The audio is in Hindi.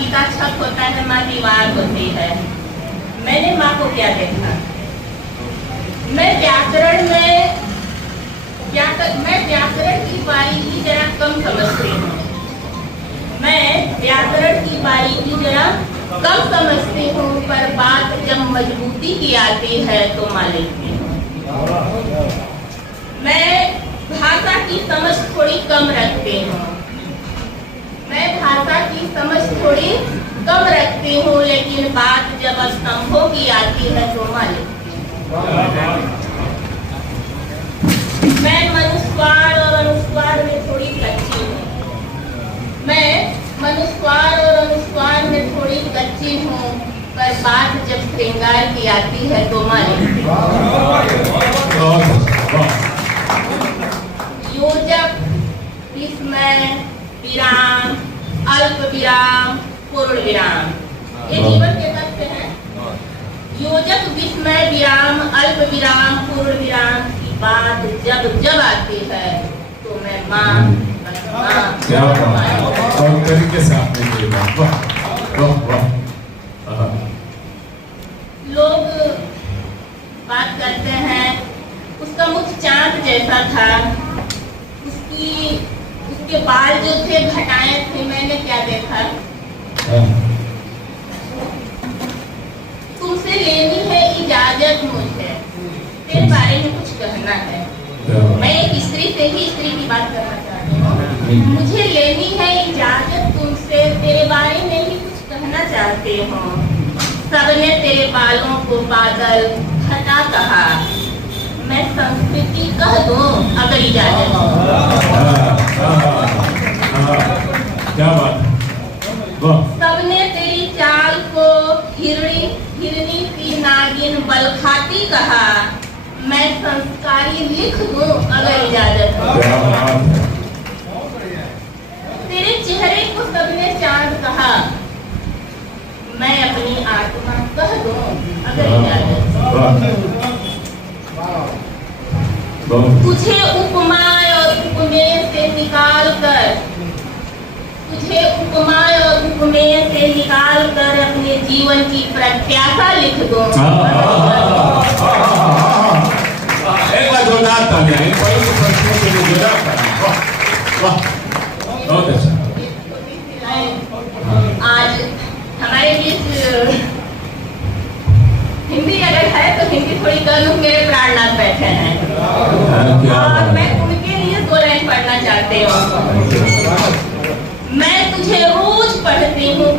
पिता छत होता है, माँ दीवार होती है। मैंने माँ को क्या देखा? मैं व्याकरण की बारीकी जरा कम समझती हूँ। मैं व्याकरण की बारीकी जरा कम समझती हूँ, पर बात जब मजबूती की आती है तो मान लेती हूँ। मैं भाषा की समझ थोड़ी कम रखती हूँ। लेकिन बात जब स्तंभों की आती है तो मान लेती हूँ। मैं मनुस्वार और अनुस्वार में थोड़ी कच्ची हूँ। पर बात जब श्रृंगार की आती है तो मान लेती हूँ। योजक, विस्मय, विराम, अल्प विराम, पूर्ण विराम, ये जीवन के तथ्य हैं। योजक, विस्मय, विराम, अल्प विराम, पूर्ण विराम की बात जब आती है तो मैं माँ क्या और तरीके से आपने ये वाह लोग बात करते हैं उसका मुख चांद जैसा था, उसके बाल जो थे घटाए थे। मैंने क्या देखा? तुमसे लेनी है इजाजत, मुझे तेरे बारे में कुछ कहना है। मैं एक स्त्री से ही स्त्री की बात करना चाहती हूँ। मुझे लेनी है इजाजत तुमसे, तेरे बारे में ही कुछ कहना चाहते हो। सबने तेरे बालों को बादल घटा कहा, मैं संस्कृति कह दूं अगर इजाजत हो। क्या बात है। सबने तेरी चाल को हिरनी की नागिन बलखाती कहा, मैं संस्कारी लिख दूं अगर इजाजत हो। तेरे चेहरे को सबने चांद कहा, मैं अपनी आत्मा कह दूं अगर इजाजत हो। तुझे उपमा और उपमेय से निकाल कर अपने जीवन की प्रत्याशा लिख दो। एक बार जोरदार तालियां इन पवित्र पंक्तियों के लिए जोरदार तालियां। वाह बहुत अच्छा। आज हमारे बीच हिंदी अगर है तो हिंदी थोड़ी कर लूं। मेरे प्राणनाथ बैठे हैं और मैं उनके लिए 2 लाइन पढ़ना चाहती हूँ। मैं तुझे रोज पढ़ती हूँ